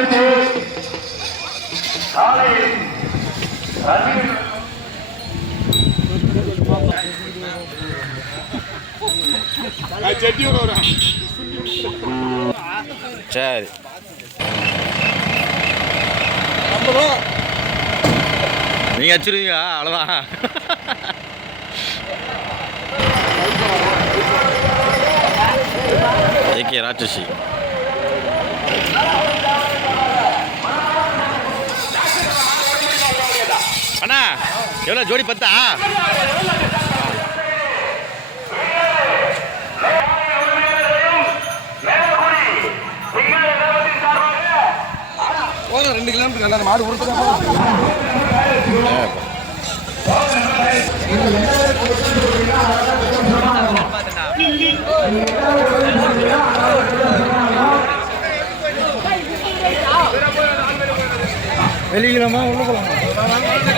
நிகழ்ச்சி காலை சரி. நீங்கள் வச்சிருவீங்க அவ்வளோதான் ஏகே ராட்சசி. அண்ணா எவ்வளோ ஜோடி பத்தா? ரெண்டு கிலோமீட்டர் நல்லா மாடு கொடுத்துருக்கா வெளியிலமா உள்ள போலாமா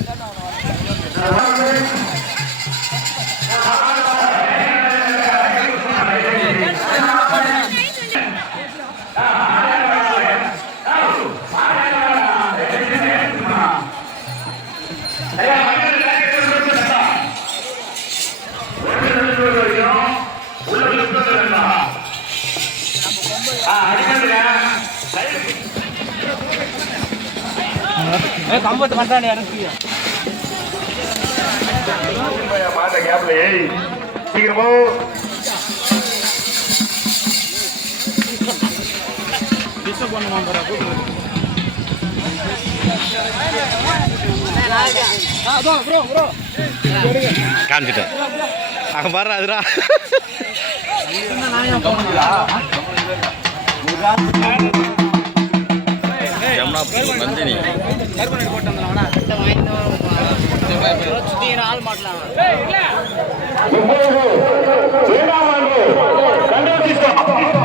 பண்றானே எனக்கு மாட்ட கேப்ல ஏய் சீக்கிரமோ டிஸ்டர்ப் பண்ணுமா பாரு காமிச்சிட்டேன் அங்கே பாரு அதுடா யமுனா நந்தினி.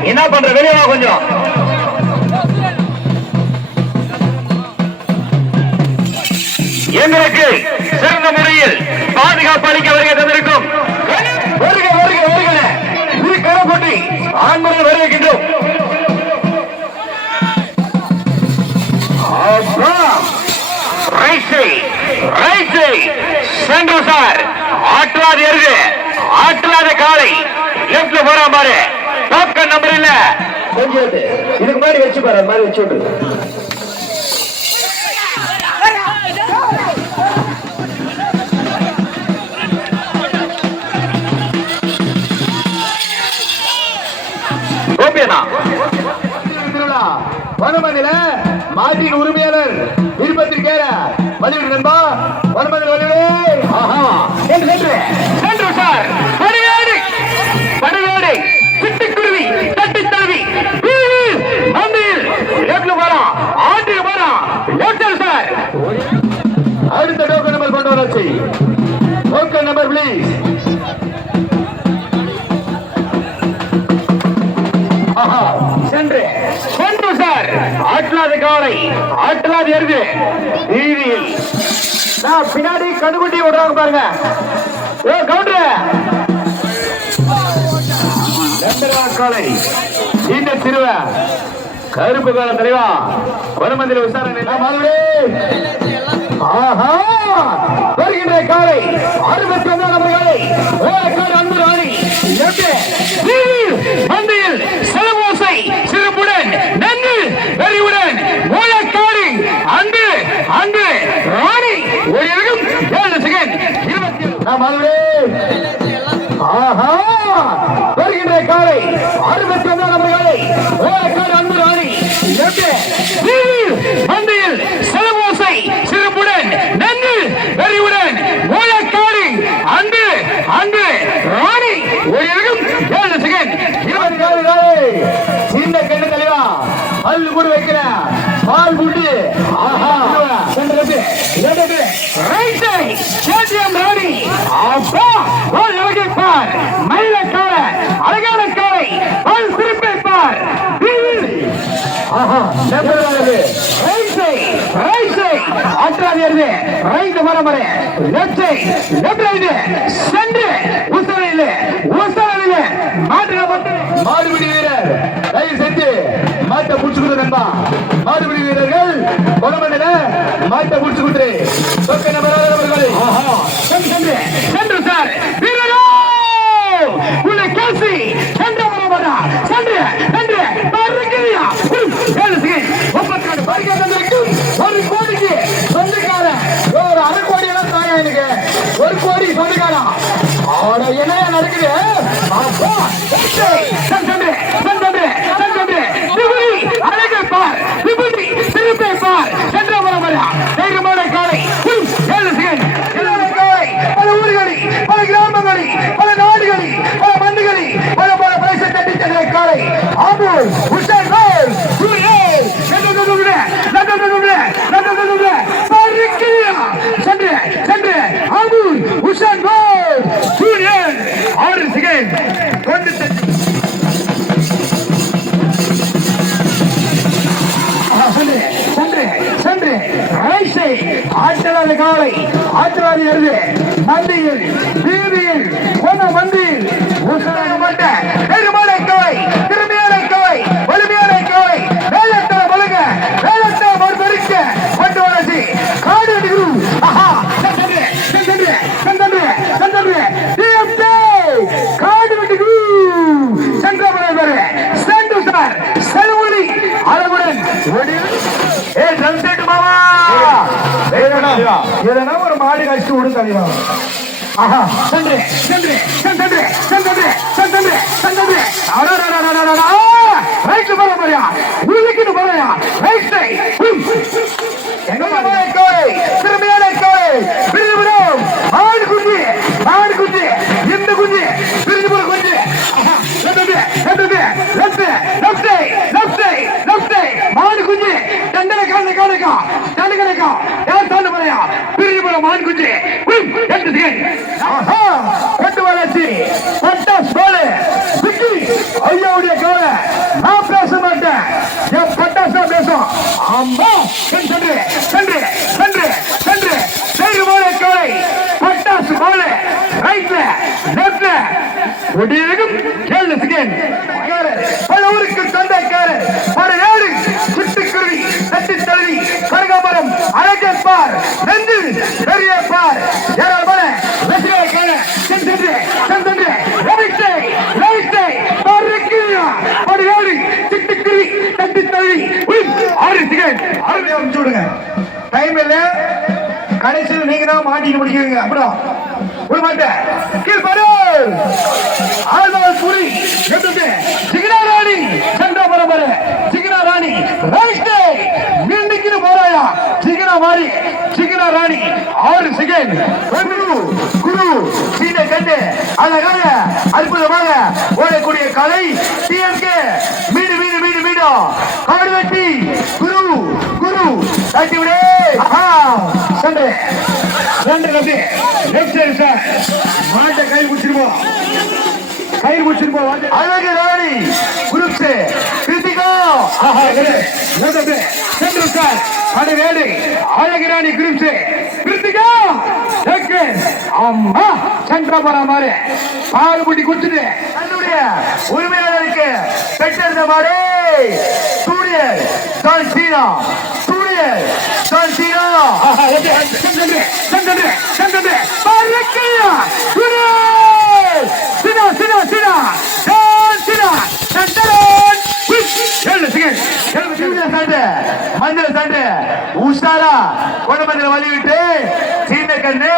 என்ன பண்ற? வெளியா கொஞ்சம். எங்களுக்கு சிறந்த முறையில் பாதுகாப்பு அளிக்க வருகை தந்திருக்கும். வருகை வருகை வருக இரு கரப்பட்டி ஆண்முறை வருகின்றோம் சென்று சார் ஆற்றலாத எருது ஆற்றலாத காலை லெப்ட்ல போறான் பாரு. டோக்கன் நம்பர் இல்ல. இதுக்கு மாதிரி வச்சு பாரு அது மாதிரி வச்சு விட்டு கோபியண்ணா வனமதில மாட்டின் உரிமையாளர் விருப்பத்திற்கேற வலியுறு நண்பா வருமதி வலியுறு ஆஹா. சென்று சென்று. சென்று சார். படுவேடு படுவேடு சிட்டுக்குருவி தட்டி தழுவி மந்தியில் லெப்ட்ல போறான் ஆட்டுக்கு போறான் லெப்ட் சார். அடுத்த டோக்கன் நம்பர் கொண்டு வராச்சு டோக்கன் நம்பர் பிளீஸ் காலை ஆட்டலாத எருது வீதியில் நான் பின்னாடி கண்டுகுட்டி விடுறாங்க பாருங்க. ஏ கவுண்டர். காலை. இந்த திருவ கருப்பு கால தலைவா. வருமந்திர விசாரணை. ஆஹா. வருகின்ற காலை. அறுபத்தி ஒன்றாம் காலை ஓலக்காடு அன்பு ராணி. எட்டு மந்தையில் சிலமோசை சிறப்புடன் நன்று வெறிவுடன் ஓலக்காடு அன்பு அன்பு ராணி ஒரு இறகும் ஏழு செகண்ட் இருபத்தி நாம் அதுவே ஆஹா. வருகின்ற காலை அறுபத்தி ஒன்றாம் நம்பர் காலை. Anbu Rani. Right side right side right left left right சென்று மாடுபிடி வீரர் தயவு செஞ்சு மாட்டை புடிச்சுக்கிட்டு நண்பா. மாடுபிடி வீரர்கள் கொலமண்டல மாட்டை புடிச்சுக்கிட்டு சொக்க நபர்கள் சென்று என்ன நடக்குது அப்பா சென்று சென்று சென்று சென்று கொண்டு சென்று சென்று ரைசை ஆற்றலாத காலை ஆற்றலாதி வருது மந்தியில் வீதியில் கொண்ட மந்தியில் உசராக எதனா ஒரு மாடு கழிச்சு விடும் தலைவா. ஆஹா. சென்று சென்று சென்று சென்று சென்று ரைட் போற மாதிரியா உருளிக்கிட்டு போறியா ரைட் சைட் எங்க போற கோய் திரும்பியான கோய் பிரிவுடும் ஆடு குஞ்சு ஆடு குஞ்சு இந்த குஞ்சு பிரிஞ்சு போற குஞ்சு மாடு குஞ்சு தண்டனை காண காணக்கா தண்டு கணக்கா யார் தாண்டு போறியா பிரிஞ்சு போற மாடு குஞ்சு எட்டு செகண்ட் கட்டு வளர்ச்சி பட்டா சோழு சிக்கி ஐயாவுடைய கவலை நான் பேச மாட்டேன் என் பட்டாசா பேசும் அம்மா சென்று சென்று சென்று சென்று செய்து போல கவலை பட்டாசு போல ரைட்ல லெப்ட்ல ஒடியகம் ஏழு செகண்ட் பல ஊருக்கு சொந்தக்காரர் பல ஏழு சிட்டுக்குருவி தட்டி தழுவி கருகாமரம் அழகே பார் நெஞ்சு பெரிய பார் ஏராளமான ரசிகர்களுக்கான சென்று சென்று ரவிசை ரவிசை பருக்கியா பல ஏழு சிட்டுக்குருவி தட்டி தழுவி ஆறு செகண்ட் ஆறு அமுச்சு விடுங்க டைம் இல்ல. கடைசியில் நீங்க தான் மாட்டிட்டு முடிக்கிறீங்க. அப்படிதான் விட மாட்டேன் கீழ் பாரு. ஆழ்வார் புரி எப்படி சிகனா ராணி சென்ற பரம்பரை சிக்னா ராணி ரைஸ்டே. மீண்டிக்கிட்டு போறாயா. சிக்னா மாறி சிக்னா ராணி ஆறு செகண்ட் குரு குரு. சீனை கண்டு அழகாக அற்புதமாக ஓடக்கூடிய கலை டிஎம்கே மீண்டும் மீடு மீடு காடு வெட்டி. குரு குரு. தட்டி விடு. சண்டே. சண்டே தம்பி லெஃப்ட் சைடு சார் மாட்டை கை பிடிச்சிருப்போம் கயிறு பிடிச்சிருப்போம் அழகு ராணி. குருப்ஸு கிருத்திகா. சென்று சார். அடு வேடு அழகு ராணி குரூப்ஸ் கிருத்திகா. அம்மா. சென்ற போற மாதிரி. பால் குடிச்சிட்டு தன்னுடைய உரிமையாளருக்கு பெற்றிருந்த மாதிரி. சூரியன் தான் சீனா சூரியன் தான் சீனா சென்று சென்று சென்று பறக்கையா சூரியன் சீனா சீனா சீனா தான் சீனா சந்தரன் ஏழு செகண்ட் ஏழு செகண்ட் சண்டை மந்திர சண்டை உஷாரா உடம்புல வலி விட்டு சீன கண்ணு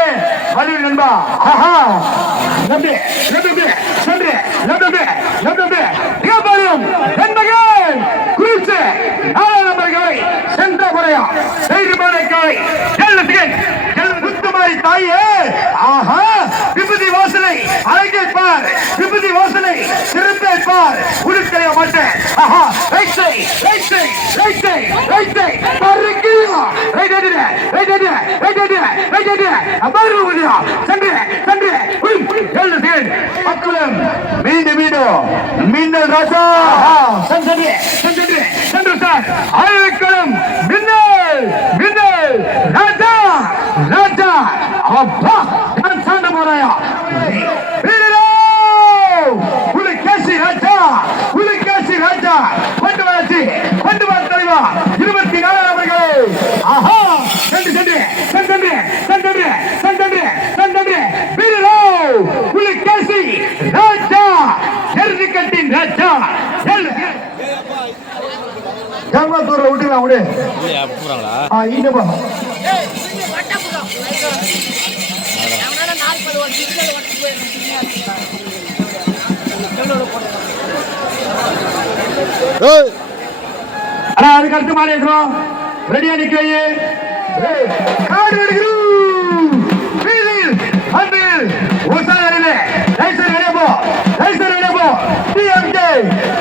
வலி நண்பா ஆஹா நம்பி நம்பி சென்று நம்பி நம்பி திகாபாரியம் என்பகன் குறித்து நாலாம் நம்பர் காலை சென்ற முறையா தைரியமான காலை ஏழு தாயே. ஆஹா. அழகை பார். விபதி வாசனை சிறப்பை பார். உடுக்கலை மாட்டேன் ஆஹா. Right side right side right side right side பறக்கிறீங்க right அடி ரைட் அடி ரைட் அடி ரைட் அடி அபாரு முடியா சென்று சென்று ஏழு செகண்ட் பக்குலம் மீண்டும் மீண்டும் மின்னல் ராஜா. சென்று சென்று சென்று சார். ஆயிரக்களம் மின்னல் மின்னல் ராஜா ராஜா. அப்பா நான் சாண்ட போறாயா? புலிகேசி ராஜா புலிகேசி ராஜா கொண்டு வராச்சு கொண்டு வர தலைவா இருபத்தி நாலாம் அவர்களே. ஆஹா! சென்று சென்று சென்று சென்று சென்று சென்று வீரரோ புலிகேசி ராஜா எருதுக்கட்டின் ராஜா. ஜன்மத்தூர்ல விட்டுக்கலாம் விடு. இல்லையா போகிறாங்களா ஆ இங்கப்பா அண்ணா அதுக்கு அடுத்து மாலை இருக்கிறோம் ரெடியா நிக்கிறீங்க? காடு எடுக்கிறோம் வீதியில் வந்து உசாரிலே லைசர் வெளியே போ. லைசர் வெளியே போ. டிஎம்கே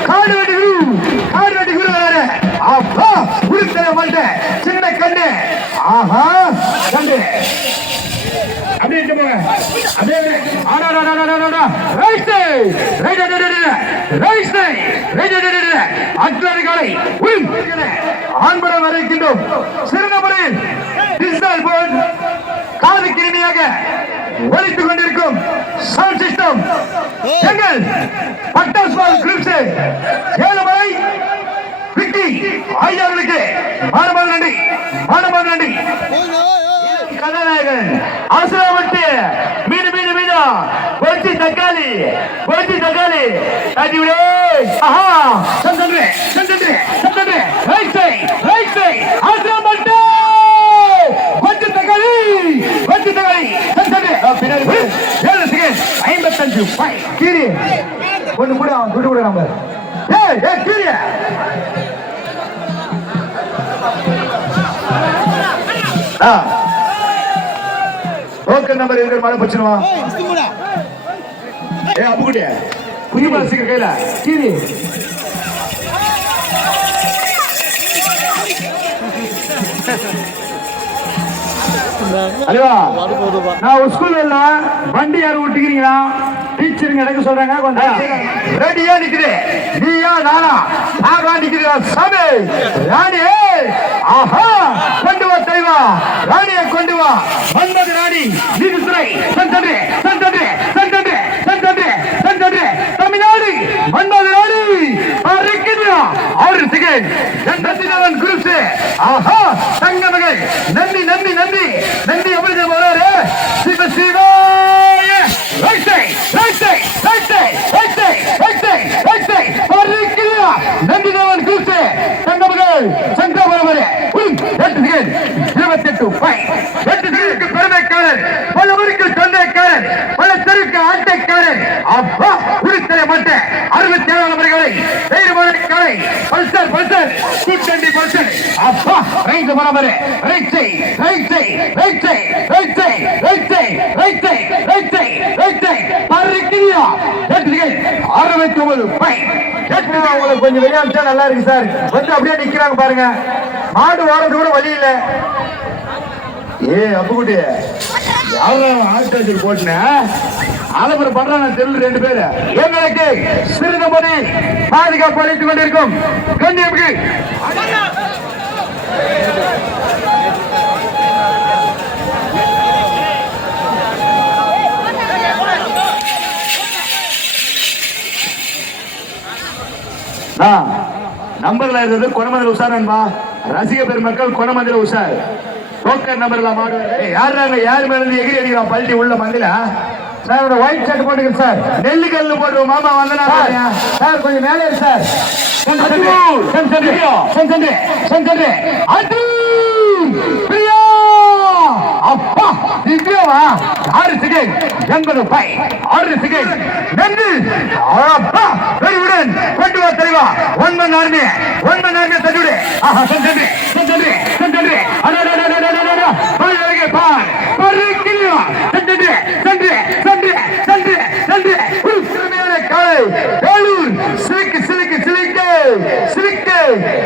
காடு வெட்டுகிறோம் காடு வெட்டுகிறோம் வேற. அப்பா உடுத்த மாட்டேன் சின்ன கண்ணு. ஆஹா கண்டு. அப்படியே போங்க. அப்படியே ஆடாடாடாடாடாடா right right right right right அக்லரிகளை உள் ஆண்படம் வரைக்கின்றோம் சிறுநபரில் டிஜிட்டல் போர்ட் காது கிருமியாக ஒழித்துக் கொண்டிருக்கும் சவுண்ட் சிஸ்டம் எங்கள் பட்டாஸ் பால் கிரிப்ஸ் ஏழுமலை விக்கி. ஆய்யார்களுக்கு மாணவர் நன்றி மாணவர் நன்றி கதாநாயகன் அவசரப்பட்டு மீண்டும் மீண்டும் மீண்டும். பொறிச்சி தக்காளி பொறிச்சி தக்காளி அடி விடு ஆஹா. சந்தன்றே சந்தன்றே சந்தன்றே ரைட் சைடு ரைட் சைடு அவசரப்பட்டு பொறிச்சி தக்காளி பொறிச்சி தக்காளி சந்தன்றே பின்னாடி ஏழு செகண்ட் ஐம்பத்தஞ்சு கீரி ஒன்று கூட அவன் துட்டு கூட நம்ம. ஏய் ஏய் கீரியா ஆ. டோக்கன் நம்பர் இருக்கிற மாதிரி பச்சிருவா ஏ அப்புக்குட்டி குஞ்சு பாசிக்கிற கையில. அல்வா நான் ஸ்கூல்ல வண்டி யாரும் விட்டுக்கிறீங்களா டீச்சருங்க எனக்கு சொல்றாங்க கொஞ்சம். ரெடியா நிக்குது. நீயா நானா? நான் நிக்கிறா சாமி ராணி ஆஹா. கொண்டு வா வா ராணியை கொண்டு வா. வந்தது ராணி நீதித்துறை சென்றே சென்றே சென்றே சென்றே சென்றே தமிழ்நாடு வந்தது ராணி இருக்கிறா ஆறு செகண்ட் நந்தினவன் குருசு. ஆஹா தங்க மகள் நன்றி நன்றி நன்றி. நன்றி எப்படி வராரு Shiva Shivaya. Right side right side right side right side right side right side இருக்கிறா நந்தினவன் குரூப்ஸ் தங்க மகள் சங்கரபுரமரே எட்டு எட்டு பல ஊருக்கு சொந்தக்காரர் பல தெருக்கு ஆட்டைக்காரர் அப்பா உருத்தர மாட்டேன் அறுபத்தி ஏழாம் நபர்களை பல்சர் பல்சர் கூட்டண்டி பல்சர். அப்பா சை ரைட் சை ரைட் சை ரைட் சை பறிக்கிறியா? எட்டு அறுபத்தி ஒன்பது உங்களுக்கு கொஞ்சம் வெளியாமிச்சா நல்லா இருக்கு சார். வந்து அப்படியே நிக்கிறாங்க பாருங்க. மாடு போட்டு கூட வழி இல்லை. ஏ அப்புக்குட்டி யாரும் ஆஸ்பத்திரி போட்டுன? ஆலப்புறம் பண்றாங்க தெருவில் ரெண்டு பேரு. எங்களுக்கு சிறுதபதி பாதுகாப்பு அளித்துக் கொண்டிருக்கும். கண்ணியமுக்கு நம்பர்ல இருந்தது கொணமந்திர உஷார் ரசிக பெருமக்கள் கொணமந்திர உஷார். டோக்கன் நம்பர்ல மாடு ஏய், யாருறாங்க? யார் மேல இருந்து எகிரி அடிக்கிறான்? பல்ட்டி உள்ள மந்தில சார் ஒரு ஒயிட் ஷர்ட் போட்டுங்க சார். நெல்லு கல்லு போட்டு மாமா வந்தனா சார் கொஞ்சம் மேலே சார். பிரியா அப்பா திவ்யாவா ஆறு சிகை? எண்பது பை. ஆறு சிகை? நன்றி. அப்பா வெறிவுடன் கொண்டு வா தெளிவா ஒன்பது மணி ஒன்பது ஒன் மணி தள்ளிவிடு. ஆஹா சென்று சென்று சென்று அடடடடடடடட பார். பறிக்கிறியா சென்று சென்று சென்று சென்று சென்று ஒரு திறமையான காலை வேலூர் சிலுக்கு சிரிக்கு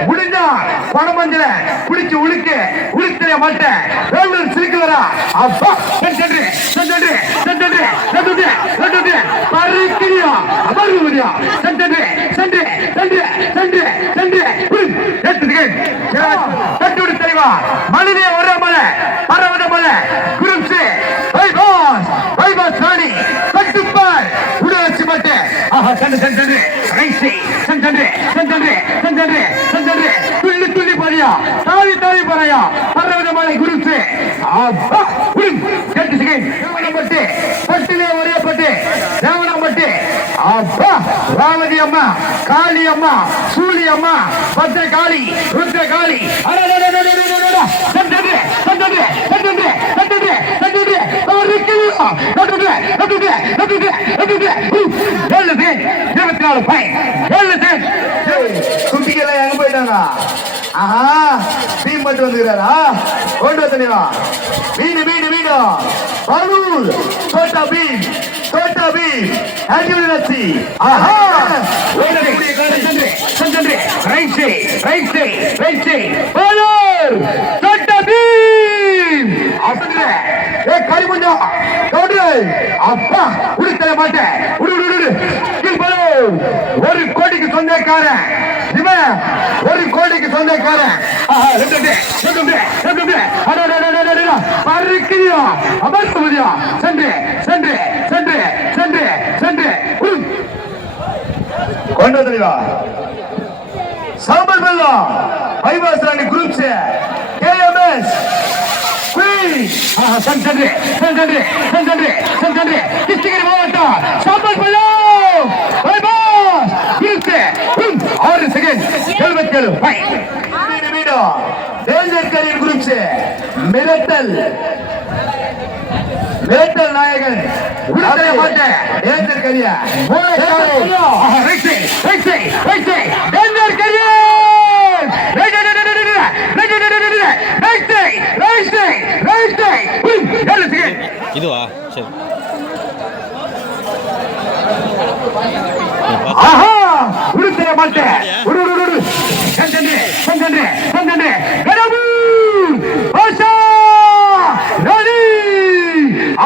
முடிஞ்சா பணமஞ்சல குடிச்சு உழுக்கு உளுத்திர மாட்டேன் வேலூர் சிரிக்கு வரா அப்பா சென்று சென்று சென்று சென்று சென்று பறிக்கிறியா அமர்வு முடியா சென்று சென்று சென்று சென்று சென்று எடுத்துக்கு தெளிவா மனிதே ஒரு மலை பரவத மலை groups bypass bypass Rani கட்டுப்பார் உட வச்சு மாட்டேன் ஆஹா சென்று சென்று ரைசி சென்று சென்று துள்ளி துள்ளி பறையா? தாவி தாவி பறையா? பர்வதமலை குறித்து எட்டு செகண்ட் தேவனப்பட்டு பட்டிலே வரையப்பட்டு தேவனப்பட்டு அப்பா ராவதி அம்மா காளி அம்மா சூழி அம்மா பத்திர காளி ருத்ர காளி. சென்று சென்று சென்று சென்று சென்று இருபத்தி நாலு பை. ஏழு குட்டிகளை எங்க போயிட்டாங்க ஆஹா பீம் மட்டும் வந்துக்கிறாரா கொண்டு வந்தா வீடு வீடு வீடு பரூர் தோட்டா பீம் தோட்டா பீம் ஆக்டிவ் நச்சி ஆஹா சென்றது. Right side, right side, right side. Bowler, தொட்ட பீம். அசந்து. ஏ கரிமுண்டா, தொடு. அப்பா உடுத்தல மாட்டேன் உடு. ஒரு கோடிக்கு சொந்தக்காரன். இவன் ஒரு கோடிக்கு சொந்தக்காரன். அமர்த்த முடியும் சென்று சென்று சென்று சென்று சென்று. கொண்ட தெளிவா சாம்பல் வெள்ளம் பைபாஸ் ராணி குரூப்ஸ் கேஎம்எஸ் சென்சன்றி சென்சன்றி சென்சன்றி சென்சன்றி கிருஷ்ணகிரி மாவட்டம் சாம்பல் வெள்ளம் ஆறு செகண்ட் எழுபத்தி குறிச்சு. மிரட்டல். வேட்டல் நாயகன். இதுவா? சரி. ஆஹா! ಉಡುತ್ತೆ ಬಲ್ತೆ ಉಡು ಉಡು ಚಂದ್ರೆ ಚಂದ್ರೆ ಚಂದ್ರೆ ಗಡಬು ಆಶಾ ರವಿ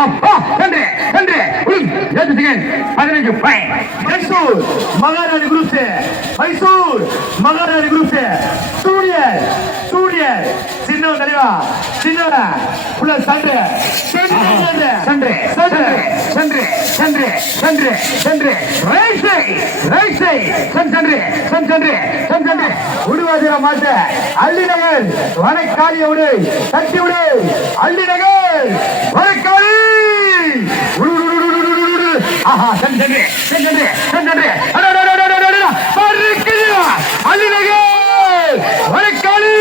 ಅಪ್ಪ ಚಂದ್ರೆ ಚಂದ್ರೆ ಎದ್ದು ಸೆಕೆಂಡ್ பதினஞ்சு மைசூர் மகாராணி குரூப் மைசூர் மகாராணி குரூப் சூரியர் சூரியர் சின்ன தலைவா? சின்னவன? உள்ள சண்டை. சண்டை சண்டே. Sunday Sunday. சண்டே சண்டே சண்டே ரைட் சை ரைட் சை சன் சண்டே சன் சண்டே சன் சண்டே. உடுவாதிர மாட்ட. அள்ளி நகர் வனக்காலிய விடு தட்டி உடு. உடு உடு உடு உடு உடு ஆஹா சன் சண்டே சன் சண்டே சன் சண்டே. அட அட அட அட அட அட பறக்குதியா அள்ளினகே வணக்காளி மரக்காளி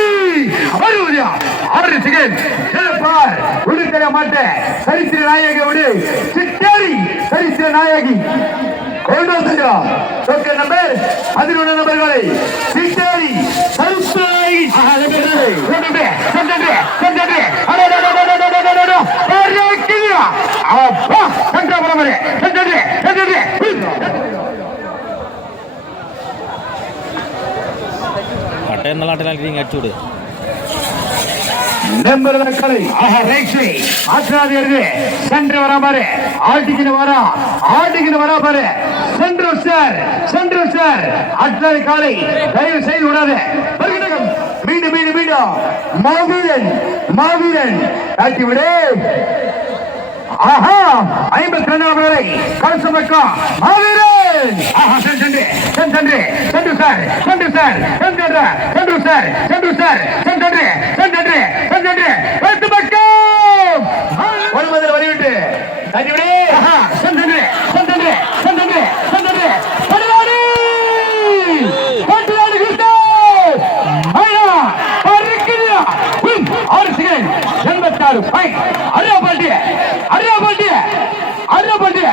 அருவதியா ஆடுகிறேன் எழுப்பார் உடுத்தர மாட்டேன் சரித்திர நாயகி உடு சிட்டேரி சரித்திர நாயகி. கொண்டு வந்துகிறோம் டோக்கன் நம்பர் பதினொன்று நபர்களை சிட்டேரி சரித்திர நாயகி கொண்டு கொண்டு கொண்டு அப்பா கண்டபுரம் சென்று சென்று சண்டே சன் நீங்கள் அடிச்சு விடு ஆஹா சென்று வரா பாரு. ஆட்டிக்கிட்டு வரா. ஆட்டிக்கிட்டு வரா பாரு. சென்று சார். சென்று சார். ஆற்றாது காலை தயவு செய்து விடாது. வருகிறோம். மீண்டும் மீண்டும் மீண்டும். மாவீரன் மாவீரன் ஆட்டி விடு ஆஹா ஐம்பத்தி ரெண்டாம் வரை கலச பக்கம் மாவீரன் ஆஹா சென்று சென்று சென்று சென்று சென்று சார் சென்று சார் சென்று சென்று சார் சென்று சார் சென்று சென்று சென்று சென்று பத்து பக்கம் ஒன்பதில் வழிவிட்டு ஆட்டி விடு பதினாறு பாயிண்ட் அருவா பாட்டி அருவா பாட்டி அருவா பாட்டி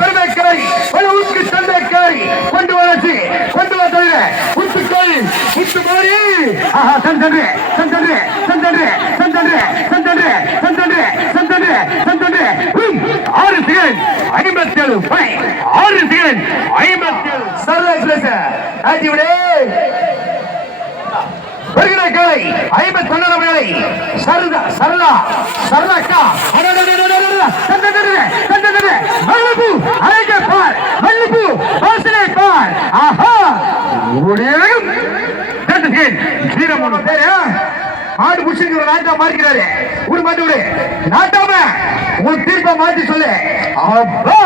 பெருமைக்கரை உனக்கு தந்தைக்கரை கொண்டு வரச்சு. கொண்டு வர தவிர உத்து கோயில் உத்து மாறி ஆஹா சந்தன்று சந்தன்று சந்தன்று சன் ஆறு செகண்ட் ஐம்பத்தி ஏழு ஆறு செகண்ட் ஐம்பத்தி ஏழு சரளா எக்ஸ்பிரஸ் வருகிற காலை ஐம்பத்தி ஒன்னு வேலை சரதா சரளா சரளாக்கா மல்லிபூ அழக பார் மல்லிபூ வாசனை பார் ஆஹா உடையகம் வீரமோன பேரு ஆடு புடிச்சிருக்கிற நாட்டா மாறிக்கிறாரு ஒரு மாட்டு விடு. நாட்டாம உன் தீர்ப்பை மாத்தி சொல்லு. அப்பா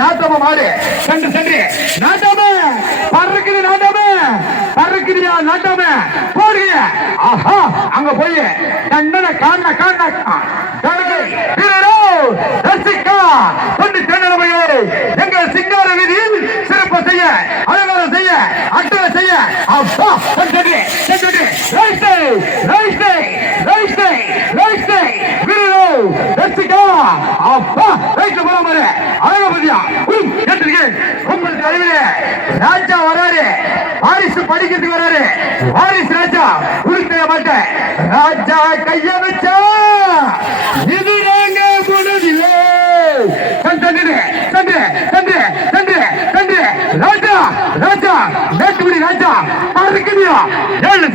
நாட்டாம மாடு. சென்று சண்டு நாட்டாம பறக்குது நாட்டாம. பறக்குதுயா நாட்டாம. போடுங்க ஆஹா அங்க போய். தண்டனை காண காண. கணக்கு வீரரோ ரசிக்கா கொண்டு தென்னமையே எங்க சிங்கார செய்ய அலங்காரம் செய்ய அட்டனை செய்ய. அப்பா செக்ரட்டரி செக்ரட்டரி ரைஸ் டே ரைஸ் டே ரைஸ் டே ரைஸ் டே விருது வெச்சிக்கா அப்பா ரைட்ல போற மாதிரி அழகா பதியா கேட்டிருக்கே உங்களுக்கு அறிவிலே ராஜா வராரு. வாரிசு படிக்கிறதுக்கு வராரு. வாரிசு ராஜா உருக்க மாட்டேன் ராஜா கைய வச்சா இது நாங்க போனதில்லை. கண்டனே ராஜா ராஜா மேட்டுக்குடி ராஜா பறக்குதியா ஏழு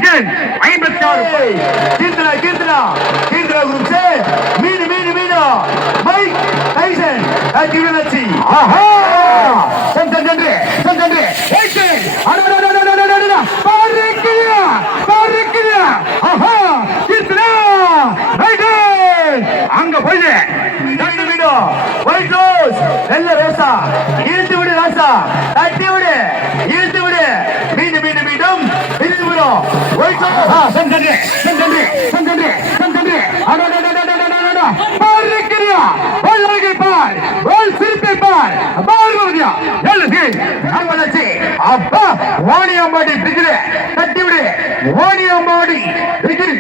ஐம்பத்தி ஆறு போய் கீர்த்தனா கீர்த்தனா கீர்த்தனா குரூப்ஸ் பங்கன்று பங்கன்று பங்கன்று பார் இருக்கிறியா பால் அழகை பார் பால் சிரிப்பை பார். பார் வருதியா எழுதி. நம்மளச்சி அப்பா வாணியம்பாடி டிகிரி தட்டிவிடு. வாணியம்பாடி டிகிரி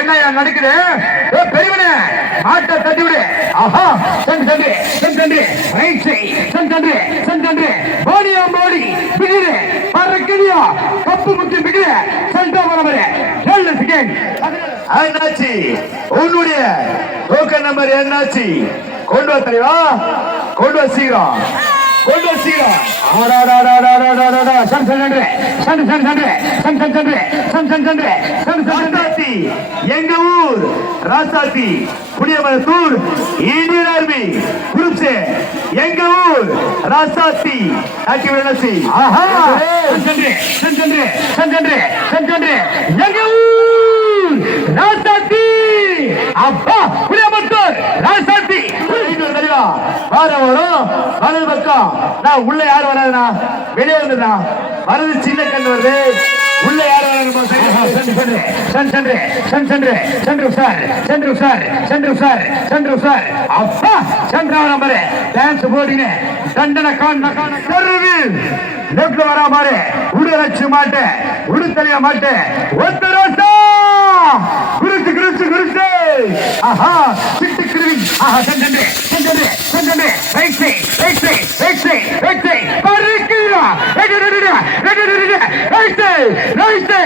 என்னையா நடக்குது? பெரியவனே. ஆட்ட தட்டிவிடு. ஆஹா சென் தண்டு சென் தண்டு ரைட் சை சென் தண்டு சென் தண்டு வாணியம்பாடி டிகிரி பறக்கிறியா கப்பு முத்தி என்னாச்சு உன்னுடைய டோக்கன் நம்பர் என்னாச்சு? கொண்டு வா தெரியவா கொண்டு வா சீக்கிரம். கொண்டு வச்சுக்கிறான் சன் சன் சன்று சன் சன் சன்று சன் சன் சன்று சன் சன் சன்று சன் ராசாத்தி எங்க ஊர் Rasathi Puniyamarathur Indian army group எங்க ஊர் ராசாத்தி ஆக்டிவ் எனர்ஜி ஆஹா சன் சன்று சன் சன்று சன் சன்று சன் சன்று எங்க ஊர் விடலசி அப்பா புளியமத்தூர் ராசாத்தி! வார வரும் வலது பக்கம். நான் உள்ள யார் வராதுண்ணா? வெளியே வந்துடுறா. வரது சின்ன கண் வருது. உள்ள யார் சென்று சென்று. சென்று சென்று. சார். சென்று சார். சென்று சார். சென்று சார். அப்பா சென்றாவ நம்பரு டான்ஸ் போடினு தண்டனை கருவில் லெப்ட்ல வரா பாரு. உடுலட்சி மாட்டு உடுத்தலைய மாட்டு ஒத்த ரோசா! கிறிஸ்து கிறிஸ்து கிறிஸ்து ஆஹா ஆஹா சென்றே சென்றே சென்றே ரைட்ஸே ரைட்ஸே ரைட்ஸே ரைட்ஸே பருக்கிறா ரெடுடுடுடா ரெடுடுடுடா ரைட்ஸே ரைட்ஸே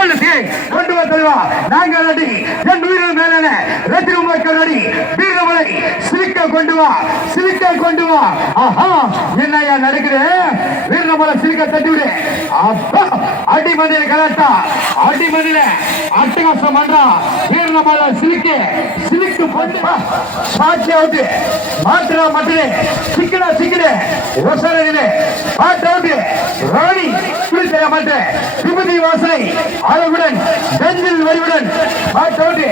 ஏழு தே கொண்டு வா தெல்வா நாங்கள் அடி. என் உயிரில் மேலான ரத்திரம் வைக்கிற அடி. வீரமலை சிலிக்க கொண்டு வா. சிலிக்க கொண்டு வா. ஆஹா என்னையா நடக்குது? வீரமலை சிலிக்க தட்டி விடு. அப்பா அடிமணியில் கலட்டா. அடிமணியில் அட்டகாசம் பண்றா. வீரமலை சிலிக்க சிலுக்கு சிலுக்கு போட்டு சாட்சியாவது மாற்றா மற்றே சிக்கடா சிக்கடே ஒசரகிலே பாட்டாவது ராணி குறித்தர மாட்டே. விபதி வாசனை அளவுடன் நெஞ்சில் வரிவுடன். பாட்டாவது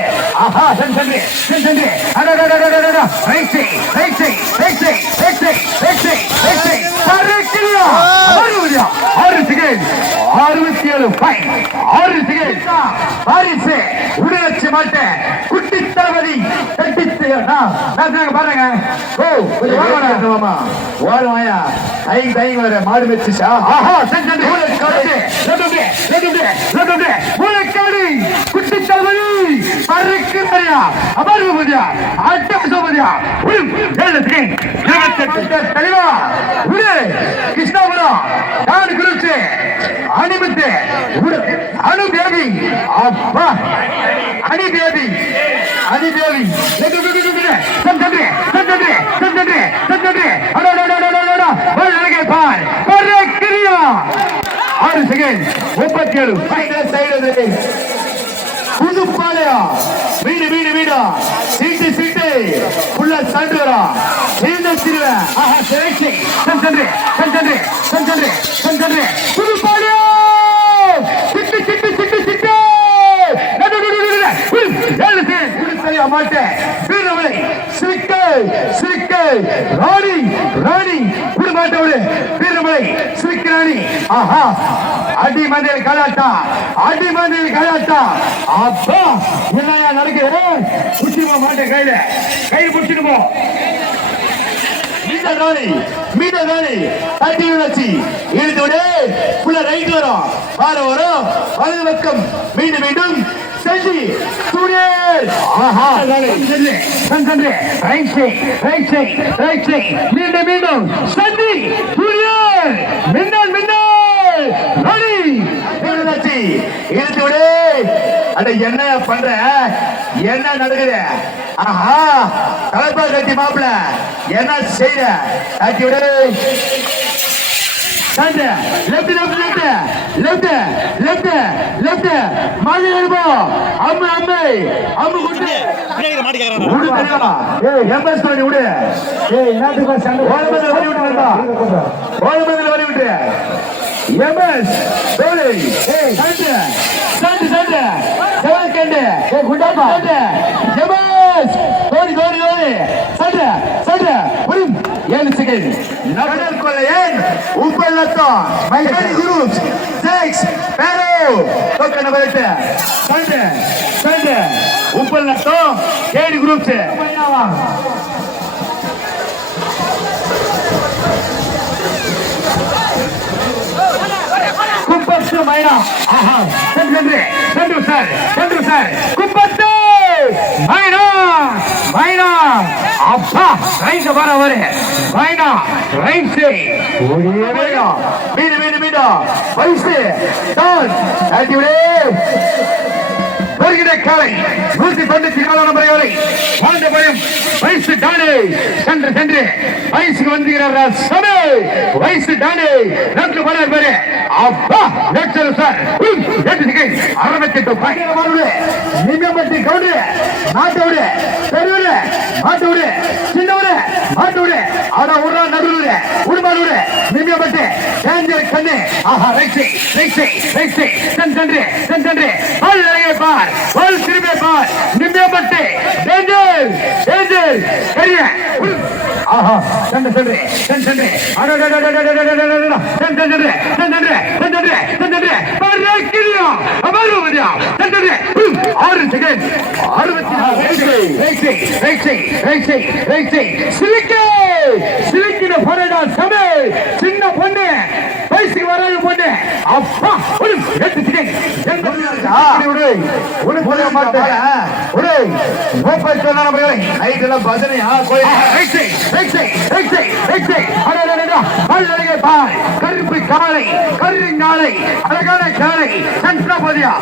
ஆஹா சென் சென்று சென் சென்று. அடடடடடடடா ரைட்ஸை ரைட்ஸை ரைட்ஸை ரைட்ஸை ரைட்ஸை ரைட்ஸை ரைட்ஸை பறக்கிறியா வருவதியா ஆறு சிக்கேன் அறுபத்தி ஏழு ஆறு திகழ் பரிசு உடலட்சி மாட்ட குட்டி தளபதி கட்டித்து பாருங்க ஓ வாங்கம்மா ஓடுவாயா ஐங்க ஐங்க வர மாடு வச்சுச்சா ஆஹா செஞ்சு மூலக்காடு குட்டி தளபதி பருக்கு சோபதியா அமர்வு புதியா ஆட்டம் சோபதியா தெளிவா உரு கிருஷ்ணபுரம் நான் குறிச்சு அனுமத்து அனு தேவி அப்பா அணி தேவி அணி தேவி ஆறு செகண்ட் முப்பத்தி ஏழு புதுப்பாளையா வீடு வீடு வீடா. சீட்டு சீட்டு. உள்ள சாண்டுவரா சேர்ந்த திருவன் புதுப்பாளையா சிட்டு சிட்டு சிட்டு சிட்டு. மாட்டேன் வீரமலை சிக்கை சிக்கை. ராணி ராணி புது மாட்டோடு வீரமலை சிரிக்க ராணி. ஆஹா அடி மந்தியில் கலாட்டா அடி மந்தியில் கலாட்டா. அப்பா என்னையா நடக்குது புடிச்சிருப்போம் மாட்டே கையில? கையில் புடிச்சிருப்போம் மீத ராணி மீத ராணி. தட்டி வச்சு இழுத்து விடு. புள்ள ரைட் வரும். வார வரும். வலது பக்கம் மீண்டும் மீண்டும். செஞ்சி சூரியன் ஆஹா. சந்திரே சந்திரே right side right side right side மீண்டும் மீண்டும். சந்தி சூரியன் மின்னல் மின்னல்! ராணி மீனாட்சி இழுத்து விடு. அட என்ன பண்ற? என்ன நடக்குது? ஆஹா. தலைப்பா கட்டி மாப்பிள. என்ன செய்யற கட்டி விடு. Left left left left left left மாதிரி எழுப்போம் அம்மு அம்மு அம்மு குட்டு விடு தெரியுமா ஏய் எம்பஸ் பண்ணி விடு. ஏய் என்னத்துக்கு சண்டை ஓலமதில் வழி விட்டு வந்தா ஓலமதில் வழி விட்டு எம்எஸ் தோழி ஏய். சண்டை சண்டை சண்டை செவக்கண்டு ஏய் குண்டாப்பா. சண்டை ஜெபஸ் தோடி தோடி தோடி சண்டை சண்டை ஏழு second Robert Kolejen, Upalato, Michael Group, Sex, Pero, toca na boleta, Sandra, Sandra, Upalato, Gary Group, கும்பத்து மைனா ஆஹா சென்று சென்று சார் சென்று சார் கும்பத்து மைனா மைனா அப்பா ரைட் வர வர மைனா ரைட் சே ஓடியே வேணும் மீடு மீடு மீடு வயசு டான் ஆட்டி ஒருங்கிணை காலை நூத்தி தொண்ணூத்தி நாலாம் முறை வரை பாண்டபயம் வயசு டானே சென்று சென்று. வயசுக்கு வந்துகிறார் சமே வயசு டானே நாட்டு போனார் பேரு. அப்பா நேற்று சார். அறுபத்தி எட்டு பயங்கரமான நிமியம்பட்டி கவுடு நாட்டோடு பெரியவரு மாட்டோடு. சின்னவரு மாட்டோடு. ஆனா உடா நடுவுல உடுமானூர் நிமியம்பட்டு டேஞ்சர் கண்ணு. ஆஹா ரைட் ரைட் ரைட் சென்று சென்று. பால் நிலையை பார். பால் திரும்பி பார் நிங்கம்பட்டி டேஞ்சர் டேஞ்சர் பெரிய. ஆஹா சென்று சென்று சென் சென்று சென்று சென் சென்று சென் சென்று சென் சென்று பறக்கிறியா அமருவதியா சென் சென்று. ஆறு செகண்ட் அறுபத்தி நாலு. சிலிக்கே சிலிக்கின போறடா சமே சின்ன பொண்ணு வயசுக்கு வராத பொண்ணு. அப்பா ஒரு விடு. உனக்கு போட மாட்டேன். விடு. ஓப்பன் சொன்ன நைட் எல்லாம் கோயில். கருப்பு காலை கரு நாளை அழகான காலை சந்திரபதியா